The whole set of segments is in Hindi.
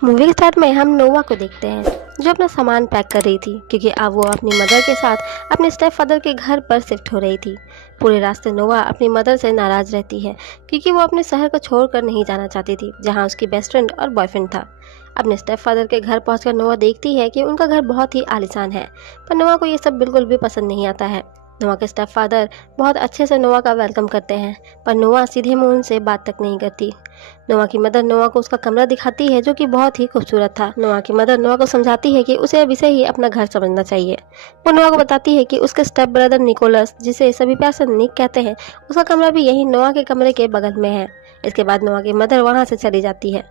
मूवी के स्टार्ट में हम नोवा को देखते हैं जो अपना सामान पैक कर रही थी क्योंकि अब वो अपनी मदर के साथ अपने स्टेप फादर के घर पर शिफ्ट हो रही थी। पूरे रास्ते नोवा अपनी मदर से नाराज रहती है क्योंकि वो अपने शहर को छोड़कर नहीं जाना चाहती थी जहां उसकी बेस्ट फ्रेंड और बॉयफ्रेंड था। अपने स्टेप फादर के घर पहुंचकर नोवा देखती है कि उनका घर बहुत ही आलीशान है, पर नोवा को ये सब बिल्कुल भी पसंद नहीं आता है। नोवा के स्टेप फादर बहुत अच्छे से नोवा का वेलकम करते हैं, पर नोवा सीधे मुंह उनसे बात तक नहीं करती। नोवा की मदर नोवा को उसका कमरा दिखाती है जो कि बहुत ही खूबसूरत था। नोवा की मदर नोवा को समझाती है कि उसे अब इसे ही अपना घर समझना चाहिए। वो नोवा को बताती है कि उसके स्टेप ब्रदर निकोलस, जिसे सभी प्यार से निक कहते हैं, उसका कमरा भी यही नोवा के कमरे के बगल में है। इसके बाद नोवा की मदर वहां से चली जाती है।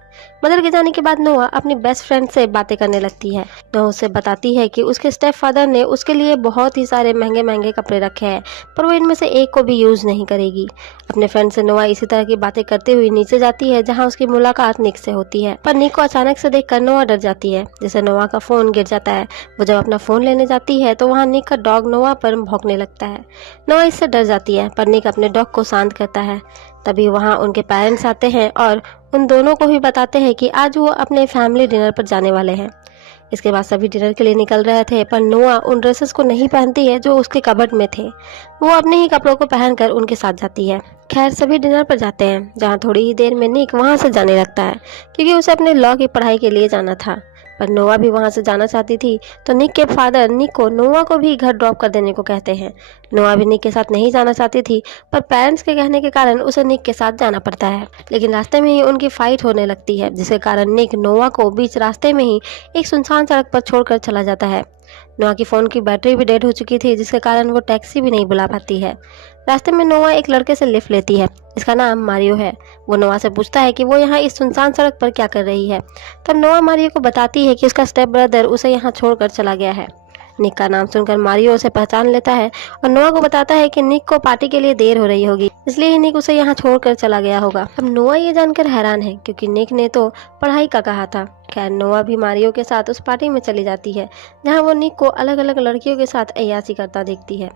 मदर के जाने के बाद नोवा अपनी बेस्ट फ्रेंड से बातें करने लगती है। नोवा उसे बताती है कि उसके स्टेप फादर ने उसके लिए बहुत ही सारे महंगे महंगे कपड़े रखे हैं, पर वो इनमें से एक को भी यूज नहीं करेगी। अपने फ्रेंड से नोवा इसी तरह की बातें करते हुए नीचे जाती है जहाँ उसकी मुलाकात निक से होती है, पर निक को अचानक से देखकर नोवा डर जाती है, जिससे नोवा का फोन गिर जाता है। वो जब अपना फोन लेने जाती है तो वहाँ निक का डॉग नोवा पर भौंकने लगता है। नोवा इससे डर जाती है, पर निक अपने डॉग को शांत करता है। तभी वहाँ उनके पेरेंट्स आते हैं और उन दोनों को भी बताते हैं कि आज वो अपने फैमिली डिनर पर जाने वाले हैं। इसके बाद सभी डिनर के लिए निकल रहे थे, पर नोआ उन ड्रेसेस को नहीं पहनती है जो उसके कबर्ड में थे। वो अपने ही कपड़ों को पहनकर उनके साथ जाती है। खैर सभी डिनर पर जाते हैं जहाँ थोड़ी ही देर में निक वहाँ से जाने लगता है क्योंकि उसे अपने लॉ की पढ़ाई के लिए जाना था। पर नोवा भी वहां से जाना चाहती थी तो निक के फादर निक को नोवा को भी घर ड्रॉप कर देने को कहते हैं। नोवा भी निक के साथ नहीं जाना चाहती थी, पर पेरेंट्स के कहने के कारण उसे निक के साथ जाना पड़ता है। लेकिन रास्ते में ही उनकी फाइट होने लगती है, जिसके कारण निक नोवा को बीच रास्ते में ही एक सुनसान सड़क पर छोड़कर चला जाता है। नोवा की फोन की बैटरी भी डेड हो चुकी थी, जिसके कारण वो टैक्सी भी नहीं बुला पाती है। रास्ते में नोवा एक लड़के से लिफ्ट लेती है, इसका नाम मारियो है। वो नोवा से पूछता है कि वो यहाँ इस सुनसान सड़क पर क्या कर रही है। तब नोवा मारियो को बताती है कि उसका स्टेप ब्रदर उसे यहाँ छोड़कर चला गया है। निक का नाम सुनकर मारियो उसे पहचान लेता है और नोवा को बताता है कि निक को पार्टी के लिए देर हो रही होगी, इसलिए ही निक उसे यहाँ छोड़कर चला गया होगा। अब नोवा ये जानकर हैरान है क्योंकि निक ने तो पढ़ाई का कहा था। खैर नोवा भी मारियो के साथ उस पार्टी में चली जाती है जहाँ वो निक को अलग अलग लड़कियों के साथ अय्याशी करता देखती है।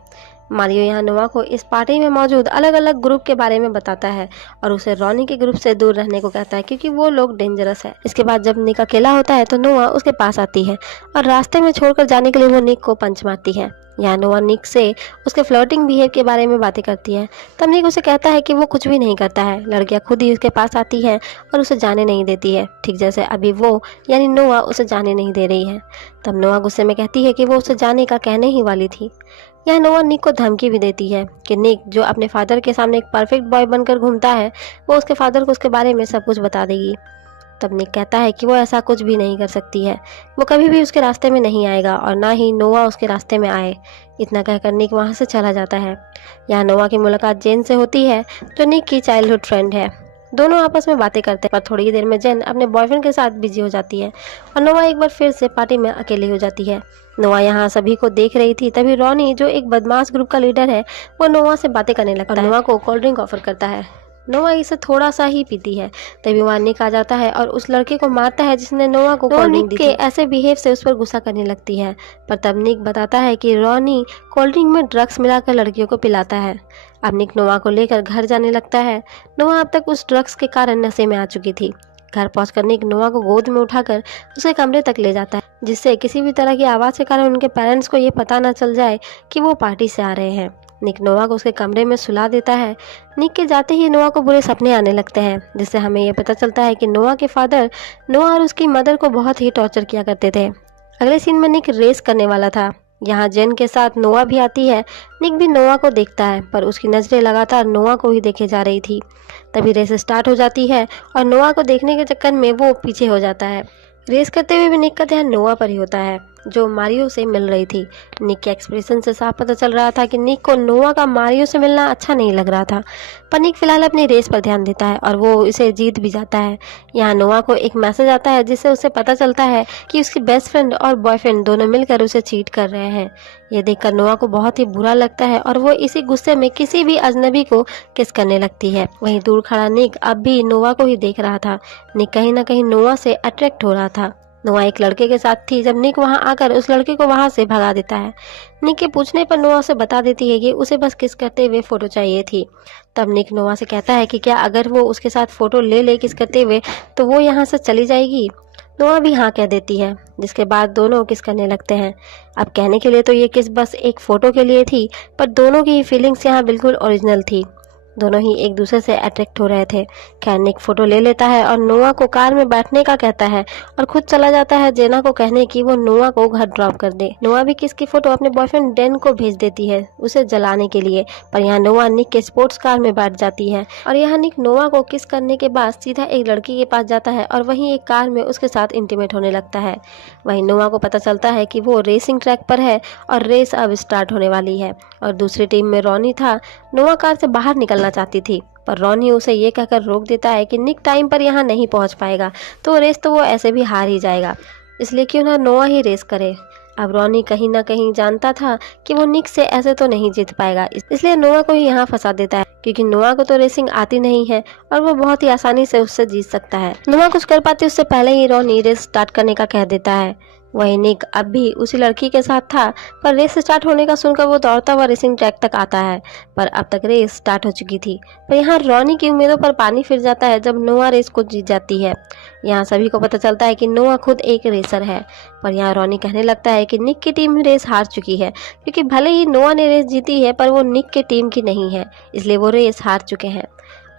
मारियो यहाँ नोवा को इस पार्टी में मौजूद अलग अलग ग्रुप के बारे में बताता है और उसे रॉनी के ग्रुप से दूर रहने को कहता है क्योंकि वो लोग डेंजरस है। इसके बाद जब निक अकेला होता है तो नोवा उसके पास आती है और रास्ते में छोड़कर जाने के लिए वो निक को पंच मारती है। यहाँ नोवा निक से उसके फ्लर्टिंग बिहेव के बारे में बातें करती है। तब निक उसे कहता है कि वो कुछ भी नहीं करता है, लड़कियां खुद ही उसके पास आती है और उसे जाने नहीं देती है, ठीक जैसे अभी वो यानी नोवा उसे जाने नहीं दे रही है। तब नोवा गुस्से में कहती है कि वो उसे जाने का कहने ही वाली थी। यह नोवा निक को धमकी भी देती है कि निक जो अपने फादर के सामने एक परफेक्ट बॉय बनकर घूमता है, वो उसके फादर को उसके बारे में सब कुछ बता देगी। तब निक कहता है कि वो ऐसा कुछ भी नहीं कर सकती है, वो कभी भी उसके रास्ते में नहीं आएगा और ना ही नोवा उसके रास्ते में आए। इतना कहकर निक वहाँ से चला जाता है। यहाँ नोवा की मुलाकात जेन से होती है जो निक की चाइल्डहुड फ्रेंड है। दोनों आपस में बातें करते हैं, पर थोड़ी ही देर में जेन अपने बॉयफ्रेंड के साथ बिजी हो जाती है और नोवा एक बार फिर से पार्टी में अकेली हो जाती है। नोवा यहाँ सभी को देख रही थी, तभी रॉनी जो एक बदमाश ग्रुप का लीडर है वो नोवा से बातें करने लगता है और नोवा को कोल्ड ड्रिंक ऑफर करता है। नोवा इसे थोड़ा सा ही पीती है, तभी वहाँ निक आ जाता है और उस लड़के को मारता है जिसने नोवा को कोल्ड ड्रिंक दी थी। ऐसे बिहेव से उस पर गुस्सा करने लगती है, पर तब निक बताता है कि रॉनी कोल्ड ड्रिंक में ड्रग्स मिलाकर लड़कियों को पिलाता है। अब निक नोवा को लेकर घर जाने लगता है। नोवा अब तक उस ड्रग्स के कारण नशे में आ चुकी थी। घर पहुंचकर निक नोवा को गोद में उठाकर उसके कमरे तक ले जाता है, जिससे किसी भी तरह की आवाज के कारण उनके पेरेंट्स को ये पता न चल जाए कि वो पार्टी से आ रहे हैं। निक नोवा को उसके कमरे में सुला देता है। निक के जाते ही नोवा को बुरे सपने आने लगते हैं, जिससे हमें ये पता चलता है कि नोवा के फादर नोवा और उसकी मदर को बहुत ही टॉर्चर किया करते थे। अगले सीन में निक रेस करने वाला था। यहाँ जेन के साथ नोवा भी आती है। निक भी नोवा को देखता है, पर उसकी नजरें लगातार नोवा को ही देखे जा रही थी। तभी रेस स्टार्ट हो जाती है और नोवा को देखने के चक्कर में वो पीछे हो जाता है। रेस करते हुए भी निक का ध्यान नोवा पर ही होता है जो मारियो से मिल रही थी। निक के एक्सप्रेशन से साफ पता चल रहा था कि निक को नोवा का मारियो से मिलना अच्छा नहीं लग रहा था, पर निक फिलहाल अपनी रेस पर ध्यान देता है और वो इसे जीत भी जाता है। यहाँ नोवा को एक मैसेज आता है जिससे उसे पता चलता है कि उसकी बेस्ट फ्रेंड और बॉयफ्रेंड दोनों मिलकर उसे चीट कर रहे हैं। ये देखकर नोवा को बहुत ही बुरा लगता है और वो इसी गुस्से में किसी भी अजनबी को किस करने लगती है। वहीं दूर खड़ा निक अब भी नोवा को ही देख रहा था। निक कहीं ना कहीं नोवा से अट्रैक्ट हो रहा था। नोवा एक लड़के के साथ थी जब निक वहां आकर उस लड़के को वहां से भगा देता है। निक के पूछने पर नोवा उसे बता देती है कि उसे बस किस करते हुए फोटो चाहिए थी। तब निक नोवा से कहता है कि क्या अगर वो उसके साथ फोटो ले किस करते हुए तो वो यहाँ से चली जाएगी, नोआ भी हाँ कह देती है, जिसके बाद दोनों किस करने लगते हैं। अब कहने के लिए तो ये किस बस एक फ़ोटो के लिए थी, पर दोनों की फीलिंग्स यहाँ बिल्कुल ओरिजिनल थी। दोनों ही एक दूसरे से अट्रैक्ट हो रहे थे। खैर निक फोटो ले लेता है और नोआ को कार में बैठने का कहता है और खुद चला जाता है जेना को कहने की वो नोआ को घर ड्रॉप कर दे। नोआ भी किस की फोटो अपने बॉयफ्रेंड डैन को भेज देती है उसे जलाने के लिए, पर यहाँ नोआ निक के स्पोर्ट्स कार में बैठ जाती है और यहाँ निक नोआ को किस करने के बाद सीधा एक लड़की के पास जाता है और वहीं एक कार में उसके साथ इंटीमेट होने लगता है। वहीं नोआ को पता चलता है कि वो रेसिंग ट्रैक पर है और रेस अब स्टार्ट होने वाली है और दूसरी टीम में रॉनी था। नोआ कार से बाहर निकलना चाहती थी, पर रॉनी उसे ये कहकर रोक देता है कि निक टाइम पर यहाँ नहीं पहुँच पाएगा, तो रेस तो वो ऐसे भी हार ही जाएगा, इसलिए क्यों ना नोआ ही रेस करे। अब रॉनी कहीं ना कहीं जानता था कि वो निक से ऐसे तो नहीं जीत पाएगा, इसलिए नोआ को ही यहाँ फंसा देता है, क्योंकि नोआ को तो रेसिंग आती नहीं है और वो बहुत ही आसानी से उससे जीत सकता है। नोआ कुछ कर पाती उससे पहले ही रॉनी रेस स्टार्ट करने का कह देता है। वही निक अब भी उसी लड़की के साथ था, पर रेस स्टार्ट होने का सुनकर वो दौड़ता हुआ रेसिंग ट्रैक तक आता है, पर अब तक रेस स्टार्ट हो चुकी थी। पर यहाँ रॉनी की उम्मीदों पर पानी फिर जाता है जब नोआ रेस को जीत जाती है। यहाँ सभी को पता चलता है कि नोआ खुद एक रेसर है, पर यहाँ रॉनी कहने लगता है कि निक की टीम रेस हार चुकी है, क्योंकि भले ही नोआ ने रेस जीती है पर वो निक के टीम की नहीं है, इसलिए वो रेस हार चुके हैं।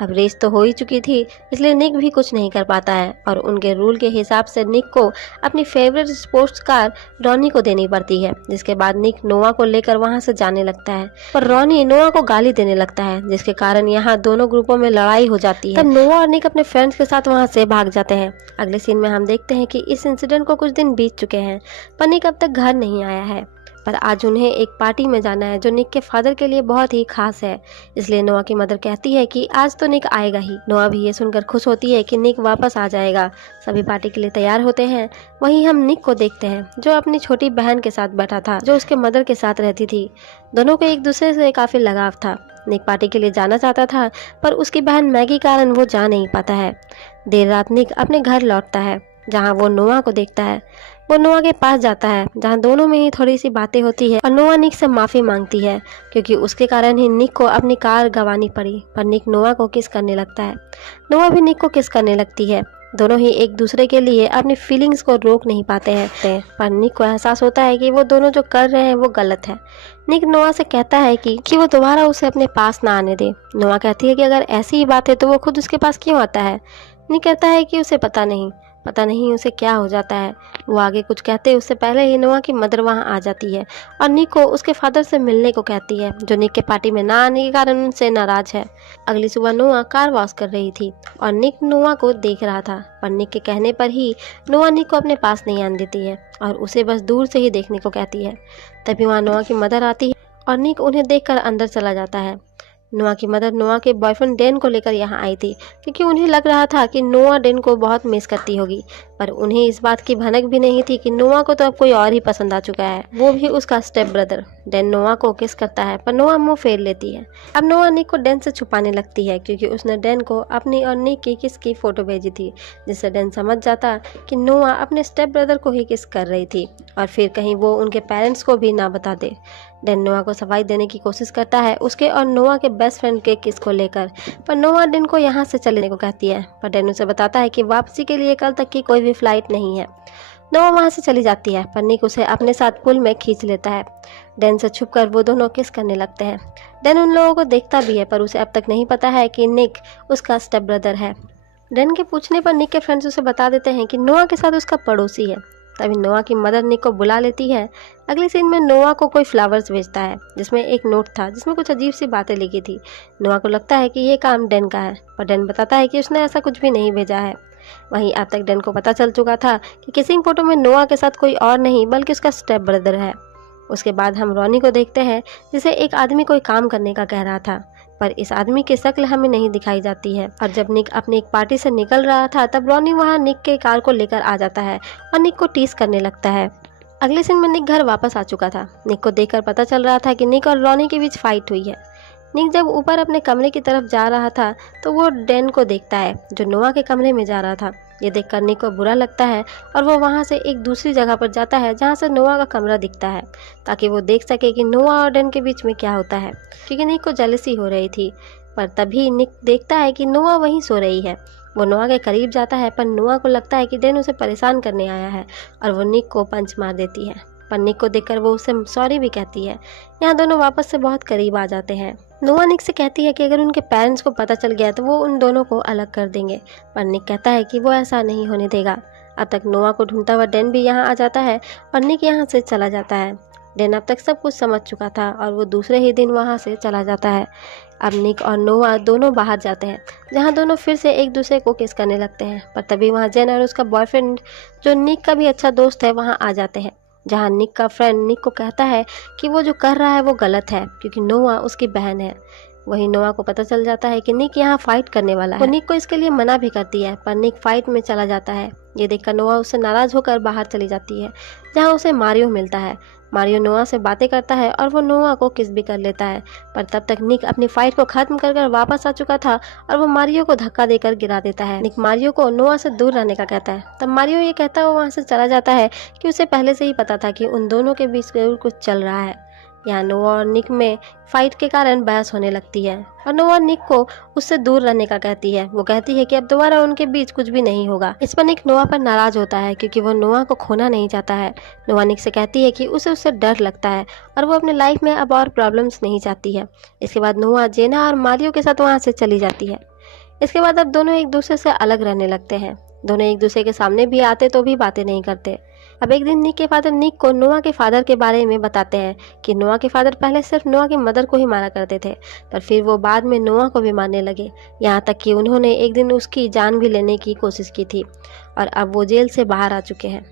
अब रेस तो हो ही चुकी थी, इसलिए निक भी कुछ नहीं कर पाता है और उनके रूल के हिसाब से निक को अपनी फेवरेट स्पोर्ट्स कार रॉनी को देनी पड़ती है, जिसके बाद निक नोआ को लेकर वहां से जाने लगता है, पर रॉनी नोआ को गाली देने लगता है, जिसके कारण यहाँ दोनों ग्रुपों में लड़ाई हो जाती है। तब नोआ और निक अपने फ्रेंड्स के साथ वहां से भाग जाते हैं। अगले सीन में हम देखते हैं कि इस इंसिडेंट को कुछ दिन बीत चुके हैं, पर निक अब तक घर नहीं आया है, पर आज उन्हें एक पार्टी में जाना है जो निक के फादर के लिए बहुत ही खास है, इसलिए नोआ की मदर कहती है कि आज तो निक आएगा ही। नोआ भी ये सुनकर खुश होती है कि निक वापस आ जाएगा। सभी पार्टी के लिए तैयार होते हैं। वहीं हम निक को देखते हैं जो अपनी छोटी बहन के साथ बैठा था, जो उसके मदर के साथ रहती थी। दोनों को एक दूसरे से काफी लगाव था। निक पार्टी के लिए जाना चाहता था, पर उसकी बहन मैगी कारण वो जा नहीं पाता है। देर रात निक अपने घर लौटता है, जहाँ वो नोआ को देखता है। वो नोआ के पास जाता है, जहाँ दोनों में ही थोड़ी सी बातें होती है और नोआ निक से माफी मांगती है, क्योंकि उसके कारण ही निक को अपनी कार गंवानी पड़ी। पर निक नोआ को किस करने लगता है, नोआ भी निक को किस करने लगती है। दोनों ही एक दूसरे के लिए अपनी फीलिंग्स को रोक नहीं पाते हैं, पर निक को एहसास होता है कि वो दोनों जो कर रहे हैं वो गलत है। निक नोआ से कहता है कि वो दोबारा उसे अपने पास ना आने दे। नोआ कहती है कि अगर ऐसी ही बात है तो वो खुद उसके पास क्यों आता है। निक कहता है कि उसे पता नहीं उसे क्या हो जाता है। वो आगे कुछ कहते उससे पहले ही नोआ की मदर वहां आ जाती है और निक को उसके फादर से मिलने को कहती है, जो निक के पार्टी में ना आने के कारण उनसे नाराज है। अगली सुबह नोआ कार वॉश कर रही थी और निक नोआ को देख रहा था, पर निक के कहने पर ही नोआ निक को अपने पास नहीं आने देती है और उसे बस दूर से ही देखने को कहती है। तभी वहाँ नोआ की मदर आती है और निक उन्हें देखकर अंदर चला जाता है। नोआ की मदर नोआ के बॉयफ्रेंड डैन को लेकर यहाँ आई थी, क्योंकि उन्हें लग रहा था कि नोआ डैन को बहुत मिस करती होगी, पर उन्हें इस बात की भनक भी नहीं थी कि नोआ को तो अब कोई और ही पसंद आ चुका है, वो भी उसका स्टेप ब्रदर। डैन नोआ को किस करता है, पर नोआ मुंह फेर लेती है। अब नोआ निक को डैन से छुपाने लगती है, क्योंकि उसने डैन को अपनी और निक की किस की फोटो भेजी थी, जिससे डैन समझ जाता कि नोआ अपने स्टेप ब्रदर को ही किस कर रही थी और फिर कहीं वो उनके पेरेंट्स को भी ना बता दे। डैन नोआ को सफाई देने की कोशिश करता है उसके और नोआ के बेस्ट फ्रेंड के किस को लेकर, पर नोआ डैन को यहाँ से चलने को कहती है, पर डैन उसे बताता है कि वापसी के लिए कल तक की कोई भी फ्लाइट नहीं है। नोआ वहाँ से चली जाती है, पर निक उसे अपने साथ पुल में खींच लेता है। डैन से छुपकर वो दोनों किस करने लगते हैं। डैन उन लोगों को देखता भी है, पर उसे अब तक नहीं पता है कि निक उसका स्टेप ब्रदर है। डैन के पूछने पर निक के फ्रेंड्स उसे बता देते हैं कि नोआ के साथ उसका पड़ोसी है। तभी नोआ की मदर निक को बुला लेती है। अगले सीन में नोआ को कोई फ्लावर्स भेजता है, जिसमें एक नोट था जिसमें कुछ अजीब सी बातें लिखी थी। नोआ को लगता है कि ये काम डैन का है, पर डैन बताता है कि उसने ऐसा कुछ भी नहीं भेजा है। वहीं अब तक डैन को पता चल चुका था कि किसिंग फोटो में नोआ के साथ कोई और नहीं बल्कि उसका स्टेप ब्रदर है। उसके बाद हम रॉनी को देखते हैं, जिसे एक आदमी कोई काम करने का कह रहा था, पर इस आदमी की शक्ल हमें नहीं दिखाई जाती है। और जब निक अपनी एक पार्टी से निकल रहा था, तब रॉनी वहाँ निक के कार को लेकर आ जाता है और निक को टीस करने लगता है। अगले सीन में निक घर वापस आ चुका था। निक को देखकर पता चल रहा था कि निक और रॉनी के बीच फाइट हुई है। निक जब ऊपर अपने कमरे की तरफ जा रहा था, तो वो डैन को देखता है जो नोआ के कमरे में जा रहा था। ये देखकर निक को बुरा लगता है और वो वहाँ से एक दूसरी जगह पर जाता है जहाँ से नोआ का कमरा दिखता है, ताकि वो देख सके कि नोआ और डैन के बीच में क्या होता है, क्योंकि निक को जेलसी हो रही थी। पर तभी निक देखता है कि नोआ वहीं सो रही है। वो नोआ के करीब जाता है, पर नोआ को लगता है कि डेन उसे परेशान करने आया है और वो निक को पंच मार देती है। पर निक को देखकर वो उसे सॉरी भी कहती है। यहाँ दोनों वापस से बहुत करीब आ जाते हैं। नोआ निक से कहती है कि अगर उनके पेरेंट्स को पता चल गया तो वो उन दोनों को अलग कर देंगे, पर निक कहता है कि वो ऐसा नहीं होने देगा। अब तक नोआ को ढूंढता हुआ डेन भी यहाँ आ जाता है और निक यहाँ से चला जाता है। डेन अब तक सब कुछ समझ चुका था और वो दूसरे ही दिन वहाँ से चला जाता है। अब निक और नोआ दोनों बाहर जाते हैं, जहाँ दोनों फिर से एक दूसरे को किस करने लगते हैं। पर तभी वहाँ जेन और उसका बॉयफ्रेंड, जो निक का भी अच्छा दोस्त है, वहाँ आ जाते हैं। जहाँ निक का फ्रेंड निक को कहता है कि वो जो कर रहा है वो गलत है, क्योंकि नोआ उसकी बहन है। वहीं नोआ को पता चल जाता है कि निक यहाँ फाइट करने वाला है। वो निक को इसके लिए मना भी करती है, पर निक फाइट में चला जाता है। ये देखकर नोआ उससे नाराज होकर बाहर चली जाती है, जहाँ उसे मारियो मिलता है। मारियो नोआ से बातें करता है और वो नोआ को किस भी कर लेता है, पर तब तक निक अपनी फाइट को खत्म कर वापस आ चुका था और वो मारियो को धक्का देकर गिरा देता है। निक मारियो को नोआ से दूर रहने का कहता है। तब मारियो ये कहता हुआ वहाँ से चला जाता है कि उसे पहले से ही पता था कि उन दोनों के बीच जरूर कुछ चल रहा है। यहाँ नोआ और निक में फाइट के कारण बहस होने लगती है और नोआ निक को उससे दूर रहने का कहती है। वो कहती है कि अब दोबारा उनके बीच कुछ भी नहीं होगा। इस पर निक नोआ पर नाराज होता है, क्योंकि वो नोआ को खोना नहीं चाहता है। नोआ निक से कहती है कि उसे उससे डर लगता है और वो अपने लाइफ में अब और प्रॉब्लम्स नहीं चाहती है। इसके बाद नोआ जेना और मारियो के साथ वहाँ से चली जाती है। इसके बाद अब दोनों एक दूसरे से अलग रहने लगते हैं। दोनों एक दूसरे के सामने भी आते तो भी बातें नहीं करते। अब एक दिन निक के फादर निक को नोआ के फादर के बारे में बताते हैं कि नोआ के फादर पहले सिर्फ नोआ की मदर को ही मारा करते थे, पर फिर वो बाद में नोआ को भी मारने लगे। यहाँ तक कि उन्होंने एक दिन उसकी जान भी लेने की कोशिश की थी और अब वो जेल से बाहर आ चुके हैं।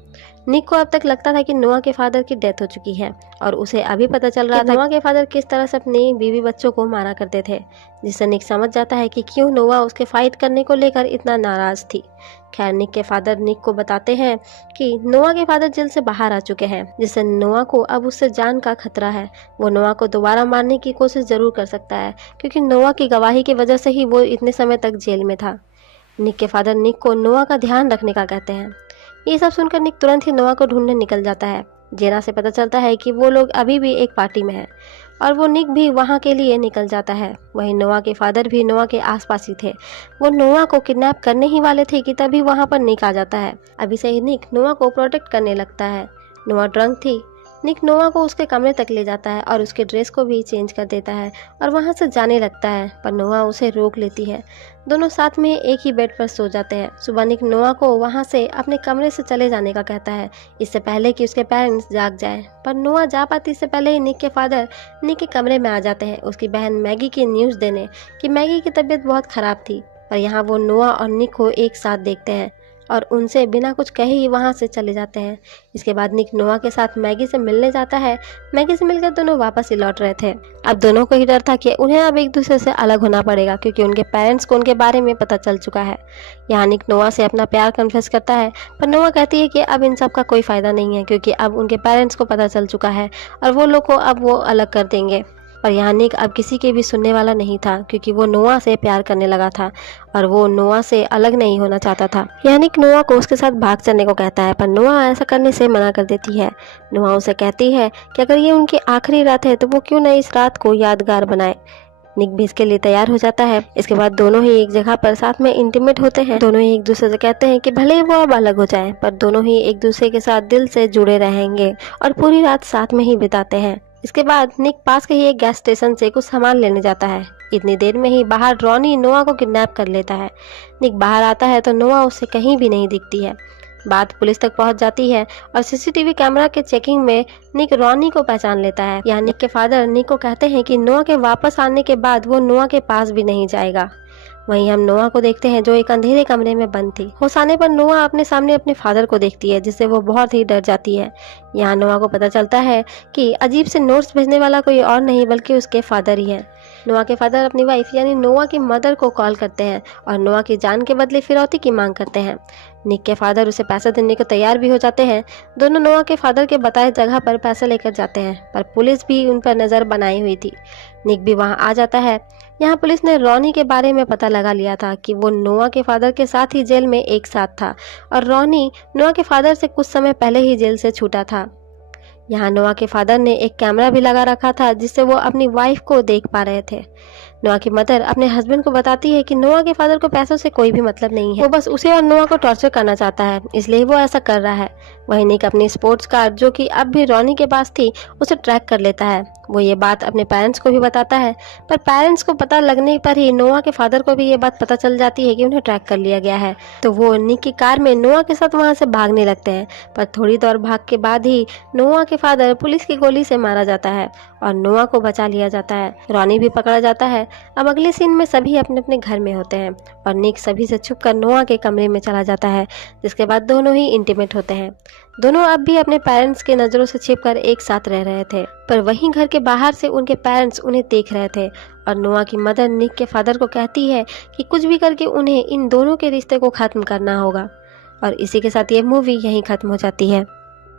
निक को अब तक लगता था कि नोआ के फादर की डेथ हो चुकी है और उसे अभी पता चल रहा था नोआ के फादर किस तरह से अपनी बीवी बच्चों को मारा करते थे, जिससे निक समझ जाता है कि क्यों नोआ उसके फाइट करने को लेकर इतना नाराज थी। खैर निक के फादर निक को बताते हैं कि नोआ के फादर जेल से बाहर आ चुके हैं, जिससे नोआ को अब उससे जान का खतरा है। वो नोआ को दोबारा मारने की कोशिश जरूर कर सकता है, क्योंकि नोआ की गवाही की वजह से ही वो इतने समय तक जेल में था। निक के फादर निक को नोआ का ध्यान रखने का कहते हैं। ये सब सुनकर निक तुरंत ही नोआ को ढूंढने निकल जाता है। जेना से पता चलता है कि वो लोग अभी भी एक पार्टी में हैं और वो निक भी वहाँ के लिए निकल जाता है। वहीं नोआ के फादर भी नोआ के आसपास ही थे। वो नोआ को किडनैप करने ही वाले थे कि तभी वहाँ पर निक आ जाता है। अभी से ही निक नोआ को प्रोटेक्ट करने लगता है। नोआ ड्रंक थी। निक नोआ को उसके कमरे तक ले जाता है और उसके ड्रेस को भी चेंज कर देता है और वहाँ से जाने लगता है, पर नोआ उसे रोक लेती है। दोनों साथ में एक ही बेड पर सो जाते हैं। सुबह निक नोआ को वहाँ से अपने कमरे से चले जाने का कहता है, इससे पहले कि उसके पेरेंट्स जाग जाएं। पर नोआ जा पाती इससे पहले ही निक के फादर निक के कमरे में आ जाते हैं उसकी बहन मैगी की न्यूज़ देने कि मैगी की तबीयत बहुत ख़राब थी। पर यहाँ वो नोआ और निक को एक साथ देखते हैं और उनसे बिना कुछ कहे ही वहाँ से चले जाते हैं। इसके बाद निक नोआ के साथ मैगी से मिलने जाता है। मैगी से मिलकर दोनों वापस ही लौट रहे थे। अब दोनों को ही डर था कि उन्हें अब एक दूसरे से अलग होना पड़ेगा, क्योंकि उनके पेरेंट्स को उनके बारे में पता चल चुका है। यहाँ निक नोआ से अपना प्यार कन्फेस करता है, पर नोआ कहती है कि अब इन सब का कोई फ़ायदा नहीं है, क्योंकि अब उनके पेरेंट्स को पता चल चुका है और वो लोग को अब वो अलग कर देंगे। पर यहाँ निक अब किसी के भी सुनने वाला नहीं था, क्योंकि वो नोआ से प्यार करने लगा था और वो नोआ से अलग नहीं होना चाहता था। यहाँ निक नोआ को उसके साथ भाग चलने को कहता है, पर नोआ ऐसा करने से मना कर देती है। नोआ उसे कहती है कि अगर ये उनकी आखिरी रात है तो वो क्यों न इस रात को यादगार बनाए। निक भी इसके लिए तैयार हो जाता है। इसके बाद दोनों ही एक जगह पर साथ में इंटीमेट होते हैं। दोनों ही एक दूसरे से कहते हैं कि भले ही वो अब अलग हो जाएं, पर दोनों ही एक दूसरे के साथ दिल से जुड़े रहेंगे और पूरी रात साथ में ही बिताते हैं। इसके बाद निक पास के ही एक गैस स्टेशन से कुछ सामान लेने जाता है। इतनी देर में ही बाहर रॉनी नोआ को किडनैप कर लेता है। निक बाहर आता है तो नोआ उससे कहीं भी नहीं दिखती है। बात पुलिस तक पहुंच जाती है और सीसीटीवी कैमरा के चेकिंग में निक रॉनी को पहचान लेता है। यहाँ निक के फादर निक को कहते हैं कि नोआ के वापस आने के बाद वो नोआ के पास भी नहीं जाएगा। वहीं हम नोआ को देखते हैं जो एक अंधेरे कमरे में बंद थी। होश आने पर नोआ अपने सामने अपने फादर को देखती है, जिससे वो बहुत ही डर जाती है। यहाँ नोआ को पता चलता है कि अजीब से नोट्स भेजने वाला कोई और नहीं बल्कि उसके फादर ही है। नोआ के फादर अपनी वाइफ यानी नोआ की मदर को कॉल करते हैं और नोआ की जान के बदले फिरौती की मांग करते हैं। निक के फादर उसे पैसा देने को तैयार भी हो जाते हैं। दोनों नोआ के फादर के बताए जगह पर पैसा लेकर जाते हैं, पर पुलिस भी उन पर नज़र बनाई हुई थी। निक भी वहां आ जाता है। यहाँ पुलिस ने रॉनी के बारे में पता लगा लिया था कि वो नोआ के फादर के साथ ही जेल में एक साथ था और रॉनी नोआ के फादर से कुछ समय पहले ही जेल से छूटा था। यहाँ नोआ के फादर ने एक कैमरा भी लगा रखा था, जिससे वो अपनी वाइफ को देख पा रहे थे। नोआ की मदर अपने हस्बैंड को बताती है कि नोआ के फादर को पैसों से कोई भी मतलब नहीं है, वो बस उसे और नोआ को टॉर्चर करना चाहता है, इसलिए वो ऐसा कर रहा है। वहीं निक अपनी स्पोर्ट्स कार जो कि अब भी रॉनी के पास थी उसे ट्रैक कर लेता है। वो ये बात अपने पेरेंट्स को भी बताता है, पर पेरेंट्स को पता लगने पर ही नोआ के फादर को भी ये बात पता चल जाती है कि उन्हें ट्रैक कर लिया गया है। तो वो निक की कार में नोआ के साथ वहां से भागने लगते हैं, पर थोड़ी देर भाग के बाद ही नोआ के फादर पुलिस की गोली से मारा जाता है और नोआ को बचा लिया जाता है। रॉनी भी पकड़ा जाता है। अब अगले सीन में सभी अपने अपने घर में होते हैं और निक सभी से छुपकर नोआ के कमरे में चला जाता है, जिसके बाद दोनों ही इंटीमेट होते हैं। दोनों अब भी अपने पेरेंट्स के नजरों से छिपकर एक साथ रह रहे थे, पर वहीं घर के बाहर से उनके पेरेंट्स उन्हें देख रहे थे और नोआ की मदर निक के फादर को कहती है कि कुछ भी करके उन्हें इन दोनों के रिश्ते को खत्म करना होगा। और इसी के साथ ये मूवी यहीं खत्म हो जाती है।